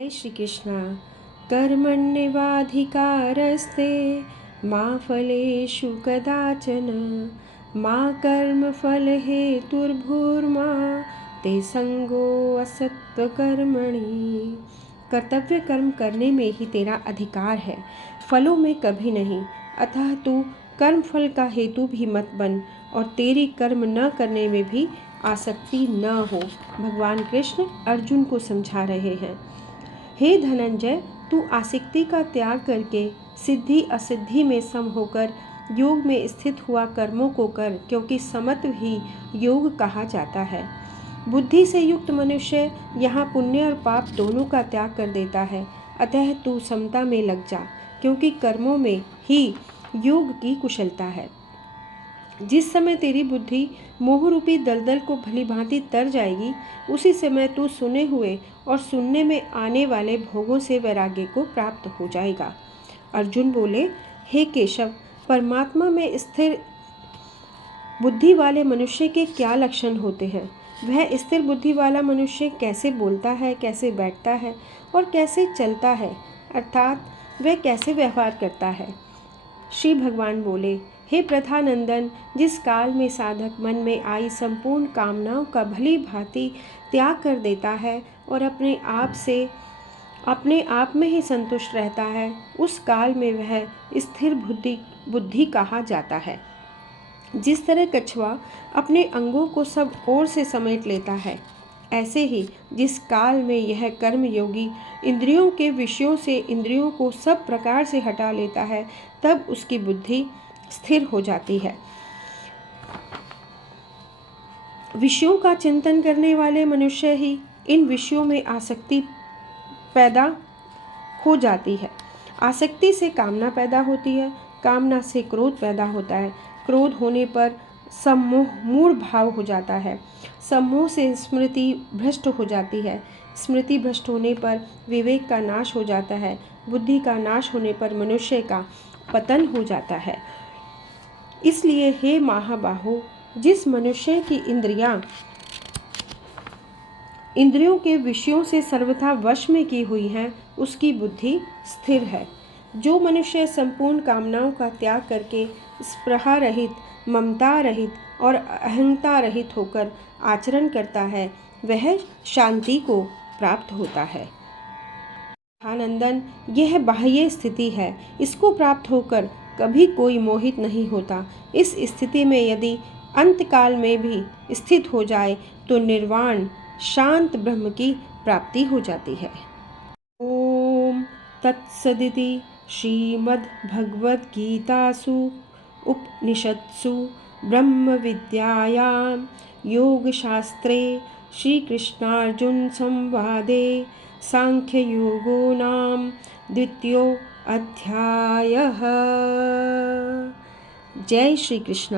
जय श्री कृष्ण। कर्मण्येवाधिकारस्ते मा फलेषु कदाचन मा कर्मफलहेतुर्भूर्मा ते संगो असत्वकर्मणि। कर्तव्य कर्म करने में ही तेरा अधिकार है, फलों में कभी नहीं। अतः तू कर्म फल का हेतु भी मत बन और तेरी कर्म न करने में भी आसक्ति न हो। भगवान कृष्ण अर्जुन को समझा रहे हैं। हे धनंजय, तू आसक्ति का त्याग करके सिद्धि असिद्धि में सम होकर योग में स्थित हुआ कर्मों को कर, क्योंकि समत्व ही योग कहा जाता है। बुद्धि से युक्त मनुष्य यहाँ पुण्य और पाप दोनों का त्याग कर देता है। अतः तू समता में लग जा, क्योंकि कर्मों में ही योग की कुशलता है। जिस समय तेरी बुद्धि मोह रूपी दलदल को भली भांति तर जाएगी, उसी समय तू सुने हुए और सुनने में आने वाले भोगों से वैराग्य को प्राप्त हो जाएगा। अर्जुन बोले, हे केशव, परमात्मा में स्थिर बुद्धि वाले मनुष्य के क्या लक्षण होते हैं? वह स्थिर बुद्धि वाला मनुष्य कैसे बोलता है, कैसे बैठता है और कैसे चलता है, अर्थात वह कैसे व्यवहार करता है? श्री भगवान बोले, हे प्रथानंदन, जिस काल में साधक मन में आई संपूर्ण कामनाओं का भली भांति त्याग कर देता है और अपने आप में ही संतुष्ट रहता है, उस काल में वह स्थिर बुद्धि कहा जाता है। जिस तरह कछुआ अपने अंगों को सब ओर से समेट लेता है, ऐसे ही जिस काल में यह कर्मयोगी इंद्रियों के विषयों से इंद्रियों को सब प्रकार से हटा लेता है, तब उसकी बुद्धि स्थिर हो जाती है। विषयों का चिंतन करने वाले मनुष्य ही इन विषयों में आसक्ति पैदा हो जाती है। आसक्ति से कामना पैदा होती है, कामना से क्रोध पैदा होता है, क्रोध होने पर सम्मोह मूढ़ भाव हो जाता है, सम्मोह से स्मृति भ्रष्ट हो जाती है, स्मृति भ्रष्ट होने पर विवेक का नाश हो जाता है, बुद्धि का नाश होने पर मनुष्य का पतन हो जाता है। इसलिए हे महाबाहो, जिस मनुष्य की इंद्रियों के विषयों से सर्वथा वश में की हुई हैं, उसकी बुद्धि स्थिर है। जो मनुष्य संपूर्ण कामनाओं का त्याग करके स्पृहा रहित, ममता रहित और अहंता रहित होकर आचरण करता है, वह शांति को प्राप्त होता है। आनंदन, यह बाह्य स्थिति है, इसको प्राप्त होकर कभी कोई मोहित नहीं होता। इस स्थिति में यदि अंतकाल में भी स्थित हो जाए तो निर्वाण शांत ब्रह्म की प्राप्ति हो जाती है। ओम तत्सदिति श्रीमद्भगवद्गीतासु उपनिषत्सु ब्रह्म विद्यायां योगशास्त्रे श्रीकृष्णार्जुन संवादे सांख्ययोगो नाम द्वितीयो अध्यायः। जय श्री कृष्ण।